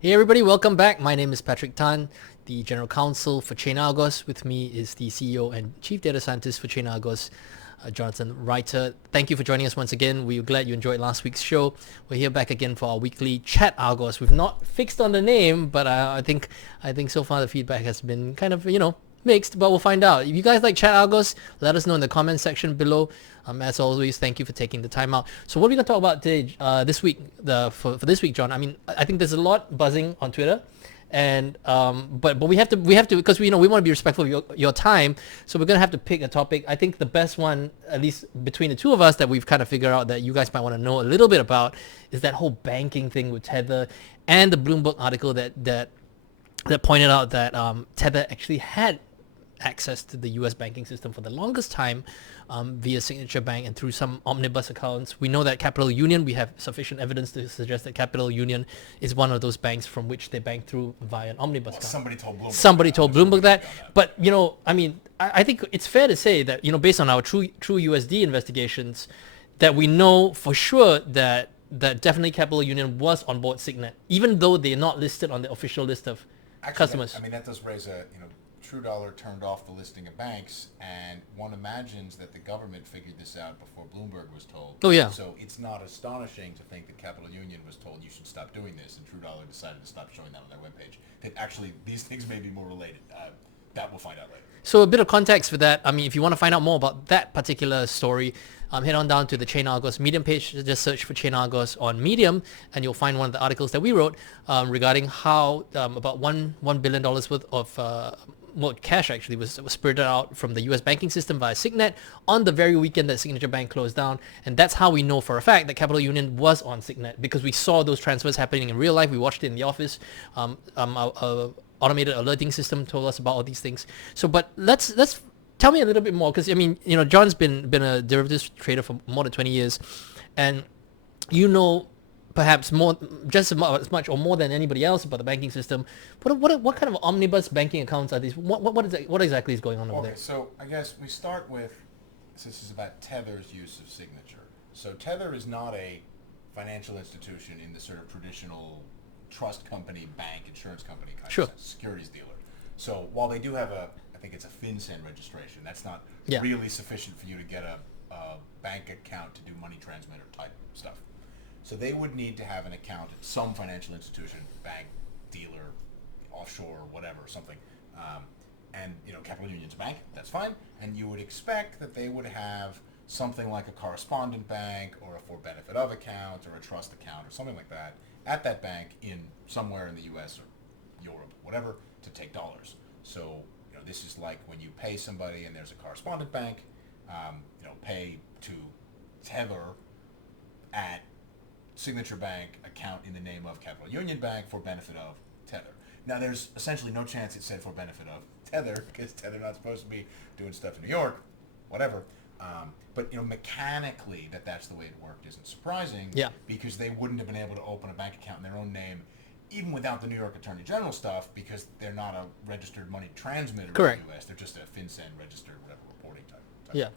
Hey everybody, welcome back. My name is Patrick Tan, the General Counsel for ChainArgos. With me is the CEO and Chief Data Scientist for ChainArgos, Jonathan Reiter. Thank you for joining us once again. We're glad you enjoyed last week's show. We're here back again for our weekly Chat Argos. We've not fixed on the name, but I think so far the feedback has been kind of, mixed, but we'll find out. If you guys like Chat Argos, let us know in the comment section below. As always, thank you for taking the time out. So what are we going to talk about today, this week, for this week, John? I mean, I think there's a lot buzzing on Twitter, and but we have to because we want to be respectful of your time. So we're going to have to pick a topic. I think the best one, at least between the two of us, that we've kind of figured out that you guys might want to know a little bit about is that whole banking thing with Tether and the Bloomberg article that pointed out that Tether actually had access to the US banking system for the longest time via Signature Bank and through some omnibus accounts. We know that Capital Union, we have sufficient evidence to suggest that Capital Union is one of those banks from which they bank through via an omnibus account. Somebody told Bloomberg that. But, I mean, I think it's fair to say that, based on our true USD investigations, that we know for sure that definitely Capital Union was on board Signet, even though they're not listed on the official list of customers. I mean, that does raise a, True Dollar turned off the listing of banks, and one imagines that the government figured this out before Bloomberg was told. Oh, yeah. So it's not astonishing to think that Capital Union was told you should stop doing this, and True Dollar decided to stop showing that on their webpage. That actually these things may be more related. That we'll find out later. So a bit of context for that. I mean, if you want to find out more about that particular story, head on down to the ChainArgos Medium page. Just search for ChainArgos on Medium, and you'll find one of the articles that we wrote regarding how about $1 billion worth of cash actually was spurted out from the US banking system via Signet on the very weekend that Signature Bank closed down. And that's how we know for a fact that Capital Union was on Signet, because we saw those transfers happening in real life. We watched it in the office. Our automated alerting system told us about all these things. So, but let's tell me a little bit more, because I mean, John's been a derivatives trader for more than 20 years, and perhaps more, just as much or more than anybody else about the banking system. What kind of omnibus banking accounts are these? What exactly is going on over there? Okay, so I guess we start with, this is about Tether's use of Signature. So Tether is not a financial institution in the sort of traditional trust company, bank, insurance company kind of securities dealer. So while they do have I think it's a FinCEN registration, that's not really sufficient for you to get a bank account to do money transmitter type stuff. So they would need to have an account at some financial institution, bank, dealer, offshore, whatever, something. And Capital Union's a bank, that's fine. And you would expect that they would have something like a correspondent bank or a for benefit of account or a trust account or something like that at that bank in somewhere in the US or Europe, whatever, to take dollars. So this is like when you pay somebody and there's a correspondent bank, pay to Tether at Signature Bank account in the name of Capital Union Bank for benefit of Tether. Now there's essentially no chance it said for benefit of Tether, because Tether not supposed to be doing stuff in New York, whatever. But mechanically that's the way it worked isn't surprising, because they wouldn't have been able to open a bank account in their own name even without the New York Attorney General stuff, because they're not a registered money transmitter in the U.S. They're just a FinCEN registered whatever reporting type. Yeah.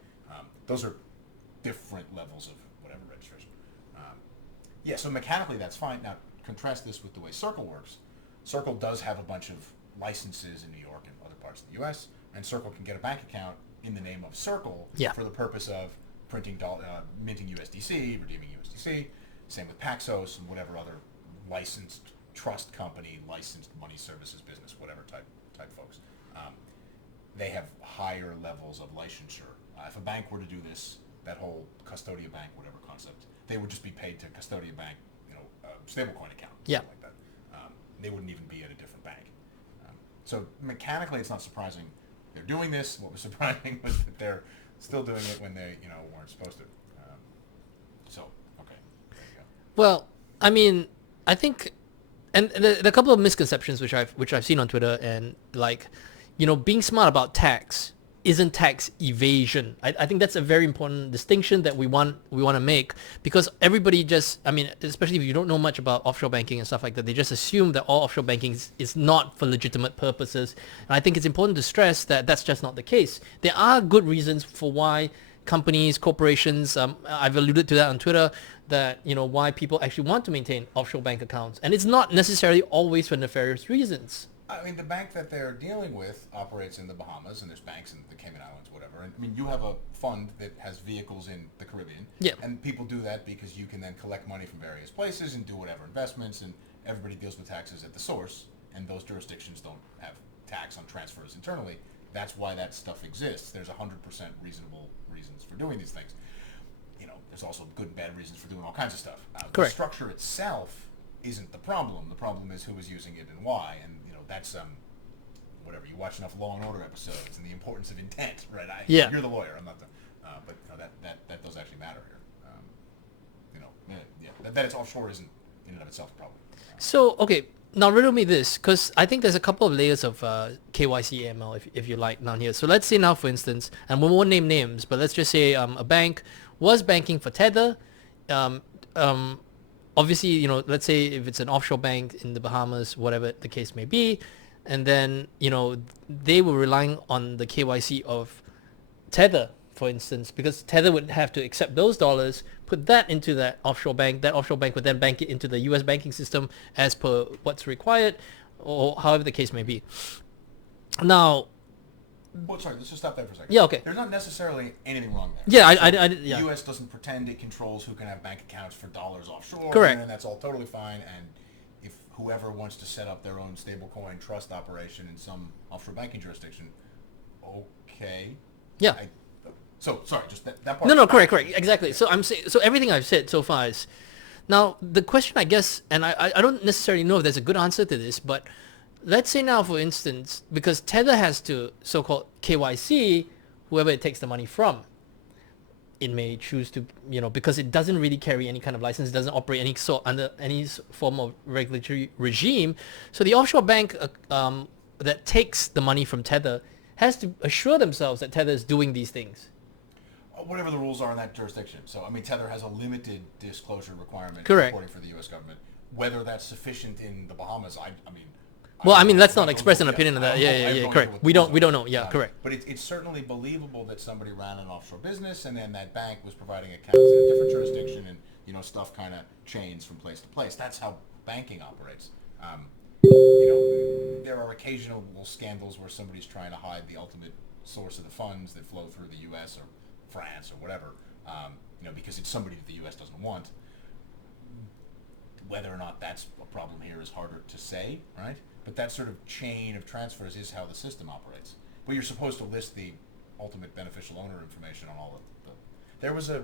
Those are different levels of whatever registration. So mechanically that's fine. Now contrast this with the way Circle works. Circle does have a bunch of licenses in New York and other parts of the U.S., and Circle can get a bank account in the name of Circle for the purpose of minting USDC, redeeming USDC. Same with Paxos and whatever other licensed trust company, licensed money services business, whatever type folks. They have higher levels of licensure. If a bank were to do this, that whole Custodia Bank, whatever concept, they would just be paid to Custodia Bank, stablecoin account, something like that. They wouldn't even be at a different bank. So mechanically, it's not surprising they're doing this. What was surprising was that they're still doing it when they, weren't supposed to. Okay, there you go. Well, I mean, I think, and the couple of misconceptions which I've seen on Twitter, and being smart about tax isn't tax evasion. I think that's a very important distinction that we want to make, because everybody just, I mean, especially if you don't know much about offshore banking and stuff like that, they just assume that all offshore banking is not for legitimate purposes. And I think it's important to stress that that's just not the case. There are good reasons for why companies, corporations. I've alluded to that on Twitter, that why people actually want to maintain offshore bank accounts, and it's not necessarily always for nefarious reasons. I mean, the bank that they're dealing with operates in the Bahamas, and there's banks in the Cayman Islands, whatever. And I mean, you have a fund that has vehicles in the Caribbean, Yeah. and people do that because you can then collect money from various places and do whatever investments, and everybody deals with taxes at the source, and those jurisdictions don't have tax on transfers internally. That's why that stuff exists. There's 100% reasonable reasons for doing these things. There's also good and bad reasons for doing all kinds of stuff. The Correct. structure itself isn't the problem. The problem is who is using it and why, and that's whatever. You watch enough Law and Order episodes and the importance of intent, right? Yeah. You're the lawyer. I'm not the. But that does actually matter here. That it's offshore isn't in and of itself a problem. So, okay, now riddle me this, because I think there's a couple of layers of KYC AML, if you like, down here. So let's say now, for instance, and we won't name names, but let's just say a bank was banking for Tether. Obviously, let's say if it's an offshore bank in the Bahamas, whatever the case may be, and then, they were relying on the KYC of Tether, for instance, because Tether would have to accept those dollars, put that into that offshore bank. That offshore bank would then bank it into the US banking system as per what's required, or however the case may be. Now, Well, sorry, let's just stop there for a second. Yeah, okay. There's not necessarily anything wrong there. Yeah, The yeah. U.S. doesn't pretend it controls who can have bank accounts for dollars offshore. Correct. And that's all totally fine. And if whoever wants to set up their own stablecoin trust operation in some offshore banking jurisdiction, okay. Yeah. Sorry, just that part. No, correct, exactly. So I'm saying, so everything I've said so far is, now the question, I guess, and I don't necessarily know if there's a good answer to this, but let's say now, for instance, because Tether has to so-called KYC whoever it takes the money from. It may choose to, because it doesn't really carry any kind of license, it doesn't operate under any form of regulatory regime. So the offshore bank that takes the money from Tether has to assure themselves that Tether is doing these things. Whatever the rules are in that jurisdiction. So, I mean, Tether has a limited disclosure requirement Correct. reporting for the U.S. government. Whether that's sufficient in the Bahamas, Well, I mean, let's not express an opinion on that. Yeah, correct. We don't know. Yeah, correct. But it's certainly believable that somebody ran an offshore business, and then that bank was providing accounts in a different jurisdiction, and stuff kind of chains from place to place. That's how banking operates. There are occasional scandals where somebody's trying to hide the ultimate source of the funds that flow through the U.S. or France or whatever, because it's somebody that the U.S. doesn't want. Whether or not that's a problem here is harder to say, right? But that sort of chain of transfers is how the system operates. But you're supposed to list the ultimate beneficial owner information on all of the... There was I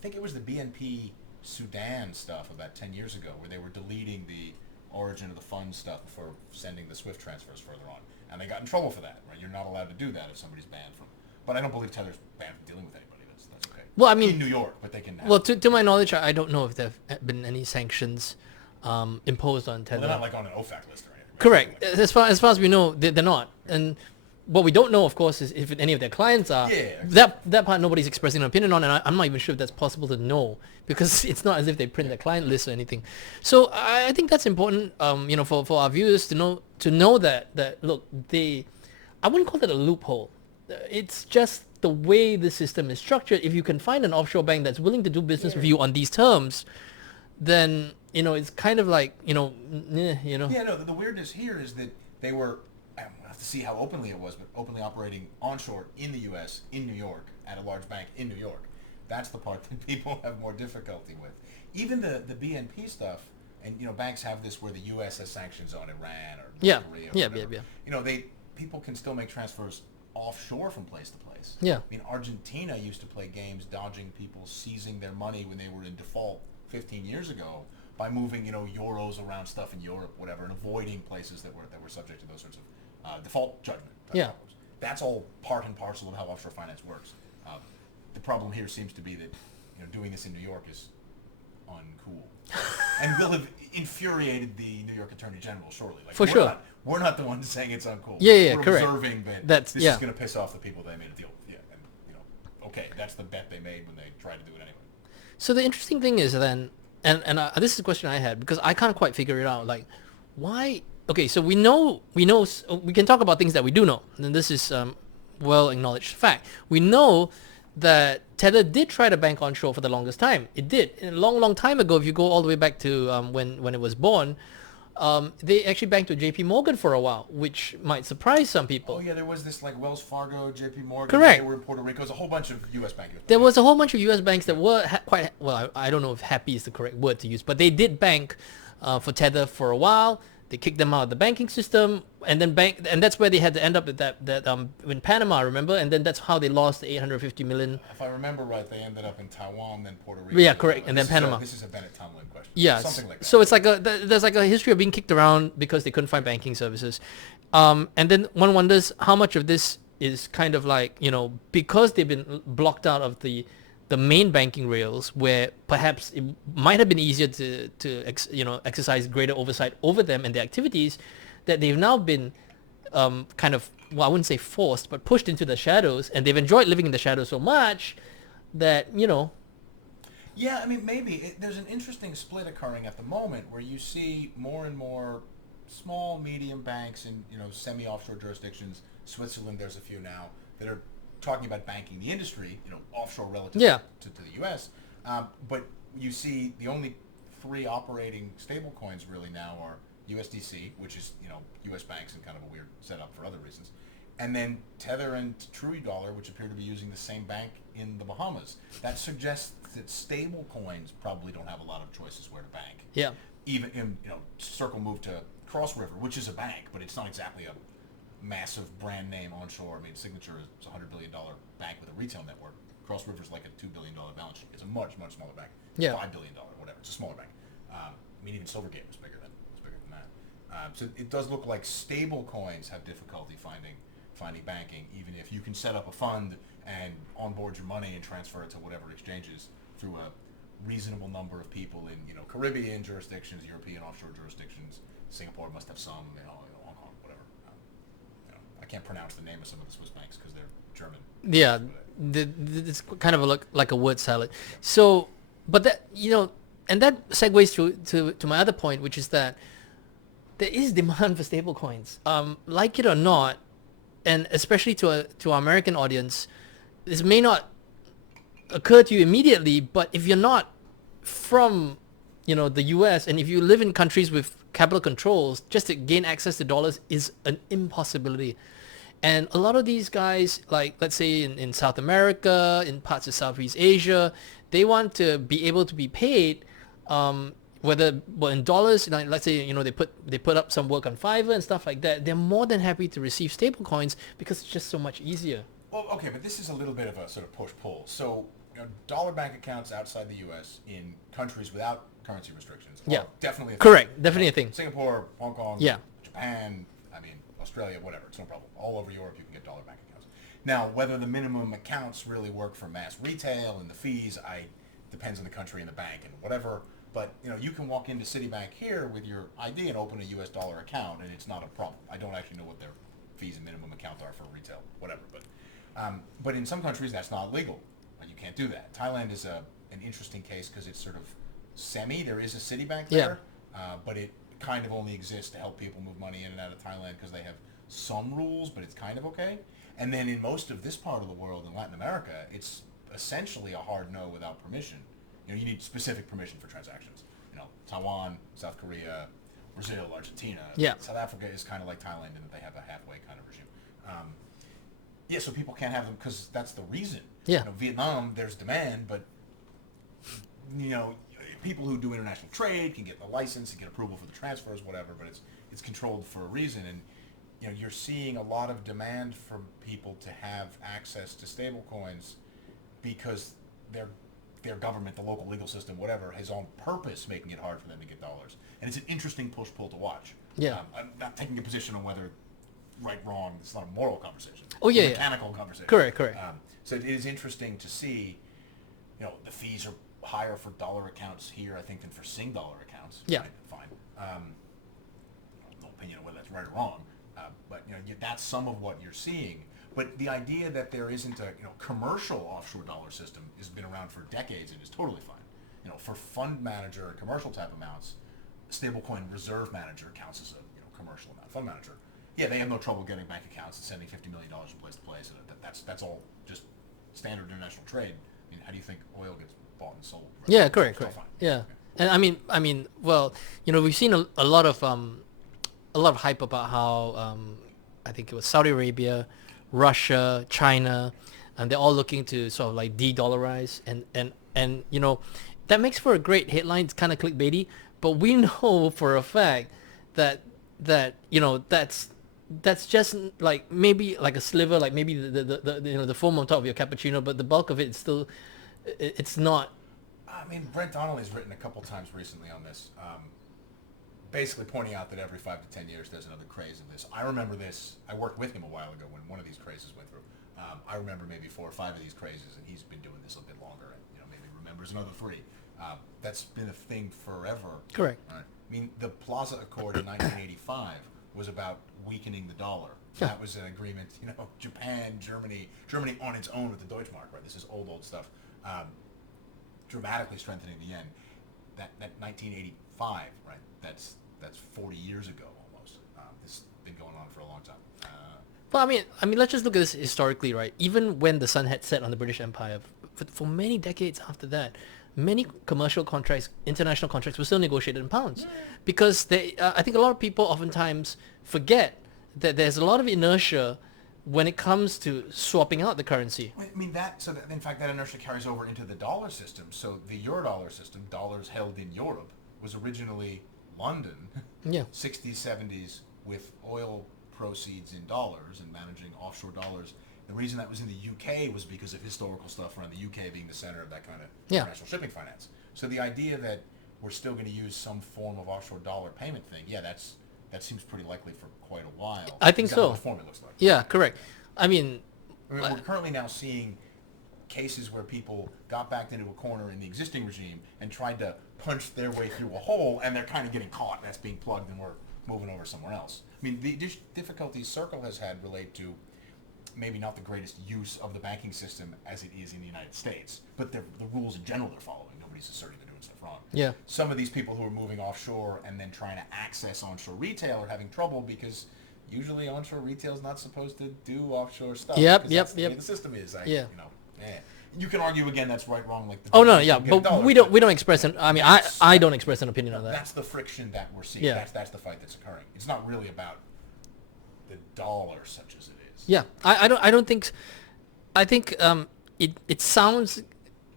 think it was the BNP Sudan stuff about 10 years ago where they were deleting the origin of the fund stuff before sending the SWIFT transfers further on. And they got in trouble for that, right? You're not allowed to do that if somebody's banned from... But I don't believe Tether's banned from dealing with anybody. That's okay. Well, I mean... In New York, but they can... Well, to my knowledge, I don't know if there have been any sanctions imposed on Tether. Well, they're not like on an OFAC list or anything. Right? Correct. As far as we know, they're not. And what we don't know, of course, is if any of their clients are. Yeah, exactly. That part nobody's expressing an opinion on, and I'm not even sure if that's possible to know, because it's not as if they print their client list or anything. So I think that's important, for our viewers to know that look, I wouldn't call it a loophole. It's just the way the system is structured. If you can find an offshore bank that's willing to do business with you on these terms, then it's kind of like Yeah, no. The weirdness here is that they were. I have to see how openly it was, but openly operating onshore in the U.S. in New York at a large bank in New York. That's the part that people have more difficulty with. Even the BNP stuff, and banks have this where the U.S. has sanctions on Iran or North Korea. Or whatever. People can still make transfers offshore from place to place. Yeah. I mean, Argentina used to play games dodging people seizing their money when they were in default 15 years ago by moving, euros around stuff in Europe, whatever, and avoiding places that were subject to those sorts of default judgment. Yeah. That's all part and parcel of how offshore finance works. The problem here seems to be that, doing this in New York is uncool. And will have infuriated the New York Attorney General shortly. For sure. We're not the ones saying it's uncool. Yeah, we're correct. observing that this is going to piss off the people they made a deal with. Yeah, and okay, that's the bet they made when they tried to do it anyway. So the interesting thing is then, and this is a question I had, because I can't quite figure it out. Like, why? Okay, so we know we can talk about things that we do know, and this is well acknowledged fact. We know that Tether did try to bank onshore for the longest time. It did. A long, long time ago, if you go all the way back to when it was born, they actually banked with JP Morgan for a while, which might surprise some people. Oh yeah, there was this like Wells Fargo, JP Morgan. Correct. They were in Puerto Rico. There's a whole bunch of U.S. banks. There was a whole bunch of U.S. banks that were quite, well, I don't know if happy is the correct word to use, but they did bank for Tether for a while. They kicked them out of the banking system, and then and that's where they had to end up with that in Panama, remember? And then that's how they lost the 850 million. If I remember right, they ended up in Taiwan, then Puerto Rico. Yeah, correct, and then Panama. This is a Bennett Tomlin question. Yeah, something like that. So it's like there's like a history of being kicked around because they couldn't find banking services, and then one wonders how much of this is kind of like, you know, because they've been blocked out of the main banking rails, where perhaps it might have been easier to exercise greater oversight over them and their activities, that they've now been kind of, well, I wouldn't say forced, but pushed into the shadows, and they've enjoyed living in the shadows so much that, you know. Yeah, I mean, maybe. There's an interesting split occurring at the moment where you see more and more small, medium banks in, you know, semi-offshore jurisdictions. Switzerland, there's a few now that are talking about banking the industry, you know, offshore relative to the U.S. But you see the only three operating stable coins really now are USDC, which is, you know, U.S. banks and kind of a weird setup for other reasons, and then Tether and True Dollar, which appear to be using the same bank in the Bahamas. That suggests that stable coins probably don't have a lot of choices where to bank. Yeah. Even in, you know, Circle moved to Cross River, which is a bank, but it's not exactly a massive brand name onshore. I mean, Signature is a $100 billion bank with a retail network. Cross River's like a $2 billion balance sheet. It's a much, much smaller bank. Yeah. $5 billion, whatever. It's a smaller bank. I mean, even Silvergate was bigger than that. So it does look like stable coins have difficulty finding banking, even if you can set up a fund and onboard your money and transfer it to whatever exchanges through a reasonable number of people in, you know, Caribbean jurisdictions, European offshore jurisdictions. Singapore must have some, you know, Hong Kong, whatever. I can't pronounce the name of some of the Swiss banks because they're German. Yeah, it's kind of like a word salad. So, but that, you know, and that segues to my other point, which is that there is demand for stable coins, like it or not, and especially to our American audience, this may not occur to you immediately, but if you're not from, you know, the US, and if you live in countries with capital controls, just to gain access to dollars is an impossibility. And a lot of these guys, like let's say in South America, in parts of Southeast Asia, they want to be able to be paid, whether in dollars. Like, let's say, you know, they put up some work on Fiverr and stuff like that. They're more than happy to receive stable coins because it's just so much easier. Well, okay, but this is a little bit of a sort of push-pull. So, you know, dollar bank accounts outside the U.S. in countries without currency restrictions are definitely a thing. Correct, definitely a thing. Singapore, Hong Kong, Japan, I mean, Australia, whatever, it's no problem. All over Europe you can get dollar bank accounts. Now, whether the minimum accounts really work for mass retail and the fees, depends on the country and the bank and whatever. But, you know, you can walk into Citibank here with your ID and open a U.S. dollar account, and it's not a problem. I don't actually know what their fees and minimum account are for retail, whatever. But in some countries, that's not legal. You can't do that. Thailand is an interesting case because it's sort of there is a Citibank there, but it kind of only exists to help people move money in and out of Thailand because they have some rules, but it's kind of okay. And then in most of this part of the world, in Latin America, it's essentially a hard no without permission. You know, you need specific permission for transactions. You know, Taiwan, South Korea, Brazil, Argentina. Yeah. South Africa is kind of like Thailand in that they have a halfway kind of regime. So people can't have them because that's the reason. Yeah. You know, Vietnam, there's demand, but, you know, people who do international trade can get the license and get approval for the transfers, whatever, but it's controlled for a reason. And, you know, you're seeing a lot of demand from people to have access to stable coins because their government, the local legal system, whatever, is on purpose making it hard for them to get dollars. And it's an interesting push-pull to watch. Yeah. I'm not taking a position on whether right, wrong. It's not a moral conversation. Oh, yeah, it's a mechanical conversation. Correct. So it is interesting to see, you know, the fees are higher for dollar accounts here, I think, than for Sing dollar accounts. Yeah. Right? Fine. No opinion on whether that's right or wrong. But, you know, that's some of what you're seeing. But the idea that there isn't a, you know, commercial offshore dollar system has been around for decades and is totally fine. You know, for fund manager and commercial type amounts, stablecoin reserve manager counts as a, you know, commercial amount. Fund manager, yeah, they have no trouble getting bank accounts and sending $50 million from place to place. And that's all just standard international trade, I mean, how do you think oil gets bought and sold? Right? Yeah, correct, Still correct. fine. Yeah. And well, we've seen a lot of hype about how I think it was Saudi Arabia, Russia, China, and they're all looking to sort of like de-dollarize, and that makes for a great headline. It's kind of clickbaity, but we know for a fact that that's just like maybe like a sliver, like maybe the foam on top of your cappuccino, but the bulk of it is still it's not. I mean, Brent Donnelly's written a couple times recently on this, basically pointing out that every 5 to 10 years there's another craze of this. I remember this. I worked with him a while ago when one of these crazes went through. I remember maybe 4 or 5 of these crazes, and he's been doing this a bit longer, and maybe remembers another 3. That's been a thing forever. Correct. Right? I mean, the Plaza Accord in 1985 was about weakening the dollar. Yeah. That was an agreement. Japan, Germany on its own with the Deutschmark. Right. This is old stuff. Dramatically strengthening the yen. That 1985, right? That's 40 years ago almost. This has been going on for a long time. Well, I mean, let's just look at this historically, right? Even when the sun had set on the British Empire, for many decades after that, many commercial contracts, international contracts, were still negotiated in pounds, because I think a lot of people oftentimes forget that there's a lot of inertia when it comes to swapping out the currency. I mean, in fact, that inertia carries over into the dollar system. So the Eurodollar system, dollars held in Europe, was originally London, Yeah. 60s, 70s, with oil proceeds in dollars and managing offshore dollars. The reason that was in the UK was because of historical stuff around the UK being the center of that kind of international shipping finance. So the idea that we're still going to use some form of offshore dollar payment thing, that seems pretty likely for quite a while. I think so. What the formula looks like. Yeah, correct. I mean, we're currently now seeing cases where people got backed into a corner in the existing regime and tried to punch their way through a hole, and they're kind of getting caught. That's being plugged, and we're moving over somewhere else. I mean, the difficulties Circle has had relate to maybe not the greatest use of the banking system as it is in the United States, but the rules in general they're following. Nobody's asserting they're doing stuff wrong. Yeah. Some of these people who are moving offshore and then trying to access onshore retail are having trouble because usually onshore retail is not supposed to do offshore stuff. That's the way the system is. You can argue again that's right, wrong. Like but we don't express an. I mean, I don't express an opinion on that. That's the friction that we're seeing. Yeah. That's the fight that's occurring. It's not really about the dollar such as it is. Yeah, I don't think. I think it sounds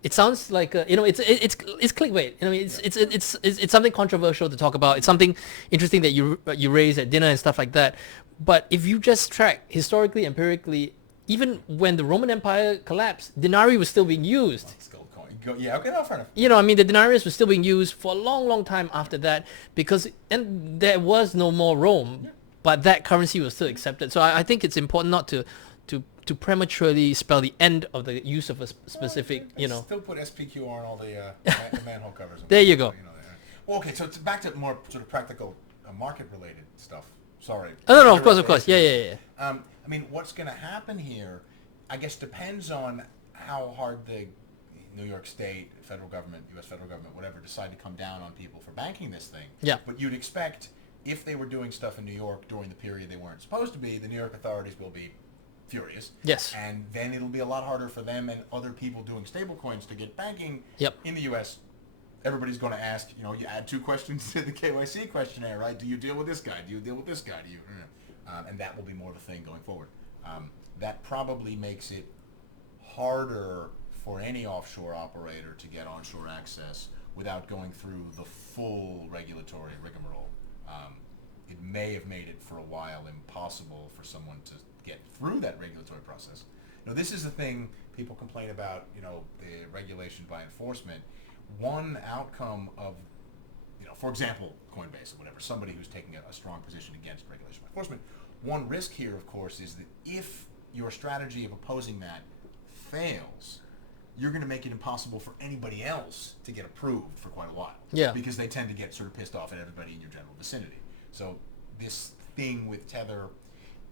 like it's clickbait. I mean, it's something controversial to talk about. It's something interesting that you raise at dinner and stuff like that. But if you just track historically, empirically, even when the Roman Empire collapsed, denarii was still being used. Gold coin. Yeah, okay, no, fair enough. I mean, the denarius was still being used for a long, long time after that and there was no more Rome, but that currency was still accepted. So I think it's important not to prematurely spell the end of the use of a specific, Still put SPQR on all the manhole covers. There you go. Well, okay, so it's back to more sort of practical market-related stuff. Sorry. Oh, no, of course. Yeah. I mean, what's going to happen here, I guess, depends on how hard the New York State, federal government, U.S. federal government, whatever, decide to come down on people for banking this thing. Yeah. But you'd expect if they were doing stuff in New York during the period they weren't supposed to be, the New York authorities will be furious. Yes. And then it'll be a lot harder for them and other people doing stablecoins to get banking in the U.S. Everybody's going to ask, you add 2 questions to the KYC questionnaire, right? Do you deal with this guy? Do you deal with this guy? Do you? And that will be more of a thing going forward. That probably makes it harder for any offshore operator to get onshore access without going through the full regulatory rigmarole. It may have made it for a while impossible for someone to get through that regulatory process. This is the thing people complain about, the regulation by enforcement. One outcome of, for example, Coinbase or whatever, somebody who's taking a strong position against regulation by enforcement, one risk here, of course, is that if your strategy of opposing that fails, you're going to make it impossible for anybody else to get approved for quite a while. Yeah. Because they tend to get sort of pissed off at everybody in your general vicinity. So this thing with Tether,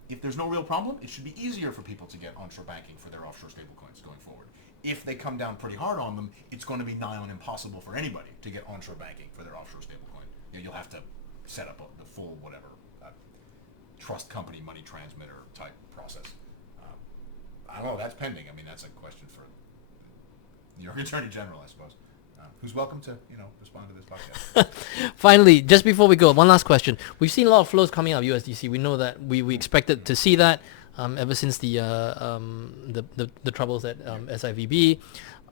if there's no real problem, it should be easier for people to get onshore banking for their offshore stablecoins going forward. If they come down pretty hard on them, it's going to be nigh on impossible for anybody to get onshore banking for their offshore stablecoin. You'll have to set up the full whatever trust company money transmitter type process. I don't know. That's pending. I mean, that's a question for New York Attorney General, I suppose. Who's welcome to respond to this podcast. Finally, just before we go, one last question. We've seen a lot of flows coming out of USDC. We know that we expected to see that ever since the troubles at SIVB,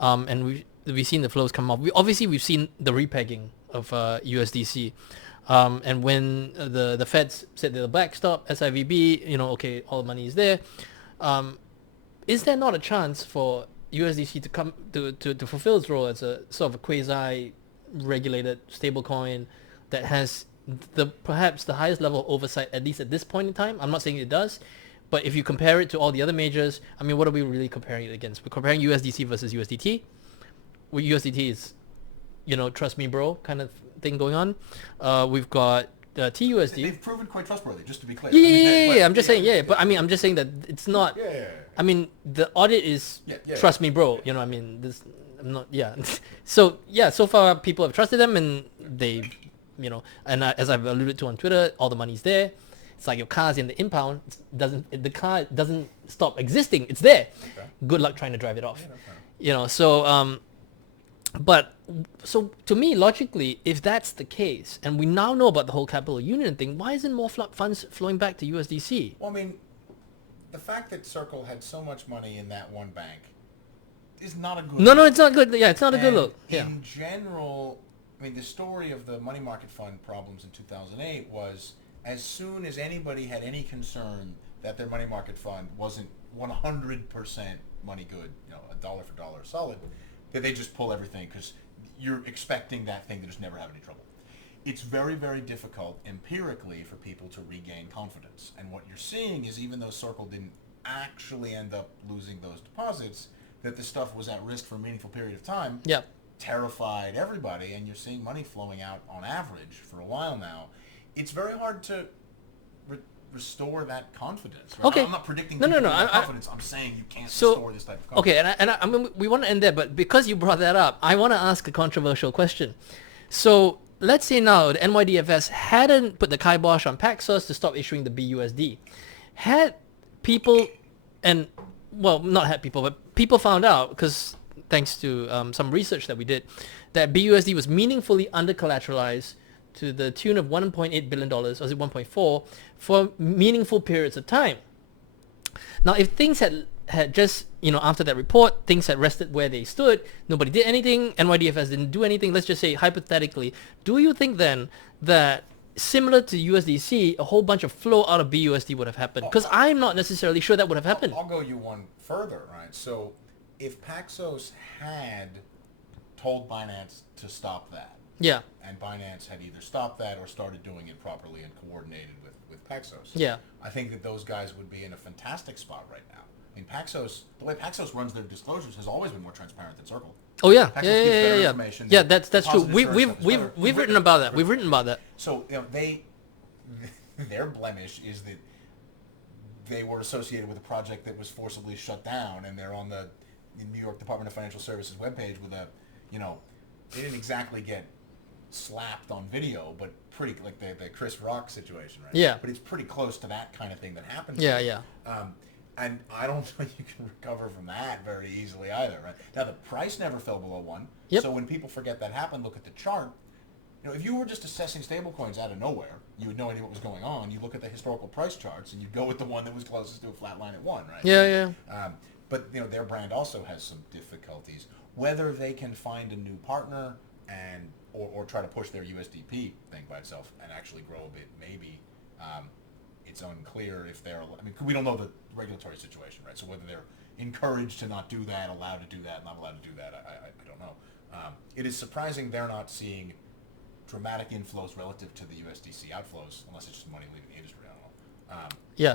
and we've seen the flows come up. We've seen the repegging of USDC, and when the Feds said they'll backstop SIVB, okay, all the money is there. Is there not a chance for USDC to come to fulfill its role as a sort of a quasi-regulated stablecoin that has perhaps the highest level of oversight, at least at this point in time? I'm not saying it does, but if you compare it to all the other majors, I mean, what are we really comparing it against? We're comparing USDC versus USDT. Well, USDT is, trust me, bro, kind of thing going on. We've got TUSD. They've proven quite trustworthy, just to be clear. Yeah. I'm just saying, but I mean, I'm just saying that it's not. Yeah. I mean, the audit is trust me, bro. I mean, this. I'm not. Yeah. So far people have trusted them, and they, and as I've alluded to on Twitter, all the money's there. It's like your car's in the impound. The car doesn't stop existing. It's there. Okay. Good luck trying to drive it off. Yeah, So to me, logically, if that's the case, and we now know about the whole capital union thing, why isn't more funds flowing back to USDC? Well, I mean, the fact that Circle had so much money in that one bank is not a good look. No, it's not good. Yeah, it's not a good look. Yeah. In general, I mean, the story of the money market fund problems in 2008 was as soon as anybody had any concern that their money market fund wasn't 100% money good, a dollar for dollar solid, that they just pull everything because you're expecting that thing to just never have any trouble. It's very, very difficult empirically for people to regain confidence. And what you're seeing is even though Circle didn't actually end up losing those deposits, that the stuff was at risk for a meaningful period of time, terrified everybody, and you're seeing money flowing out on average for a while now. It's very hard to restore that confidence. Right? Okay. I'm not predicting confidence. I'm saying you can't restore this type of confidence. Okay, and I mean, we want to end there, but because you brought that up, I want to ask a controversial question. So let's say now the NYDFS hadn't put the kibosh on Paxos to stop issuing the BUSD. Had people, but people found out, because thanks to some research that we did, that BUSD was meaningfully under-collateralized to the tune of $1.8 billion, or is it 1.4, for meaningful periods of time. Now, if things had just, after that report, things had rested where they stood, nobody did anything, NYDFS didn't do anything, let's just say hypothetically, do you think then that similar to USDC, a whole bunch of flow out of BUSD would have happened? Because I'm not necessarily sure that would have happened. I'll go you one further, right? So if Paxos had told Binance to stop that, and Binance had either stopped that or started doing it properly and coordinated with Paxos, I think that those guys would be in a fantastic spot right now. I mean, Paxos, the way Paxos runs their disclosures has always been more transparent than Circle. Oh yeah, Paxos gives better information. Yeah, that's true. We've written about that. We've written about that. So their blemish is that they were associated with a project that was forcibly shut down, and they're on the New York Department of Financial Services webpage with they didn't exactly get slapped on video, but pretty like the Chris Rock situation, right? Yeah. But it's pretty close to that kind of thing that happened. Yeah. And I don't think you can recover from that very easily either, right? Now, the price never fell below 1. Yep. So when people forget that happened, look at the chart. If you were just assessing stablecoins out of nowhere, you would no idea what was going on. You look at the historical price charts, and you go with the one that was closest to a flat line at 1, right? Yeah. But their brand also has some difficulties. Whether they can find a new partner or try to push their USDP thing by itself and actually grow a bit, maybe. It's unclear if they're. I mean, we don't know the regulatory situation, right? So whether they're encouraged to not do that, allowed to do that, not allowed to do that, I don't know. It is surprising they're not seeing dramatic inflows relative to the USDC outflows, unless it's just money leaving the industry. I don't know.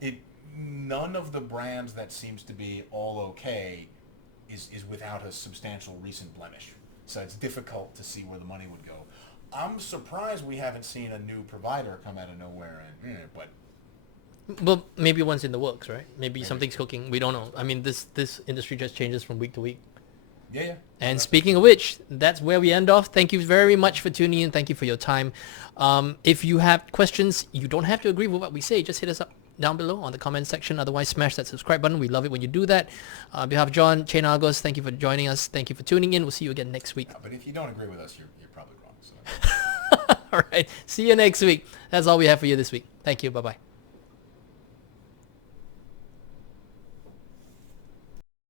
But none of the brands that seems to be all okay is without a substantial recent blemish. So it's difficult to see where the money would go. I'm surprised we haven't seen a new provider come out of nowhere, but well, maybe one's in the works, right? Maybe something's cooking. We don't know. I mean, this industry just changes from week to week. Yeah. And speaking of which, that's where we end off. Thank you very much for tuning in. Thank you for your time. If you have questions, you don't have to agree with what we say. Just hit us up. down below on the comment section. Otherwise, smash that subscribe button. We love it when you do that. On behalf of John, ChainArgos, thank you for joining us. Thank you for tuning in. We'll see you again next week. Yeah, but if you don't agree with us, you're probably wrong. So. All right. See you next week. That's all we have for you this week. Thank you. Bye-bye.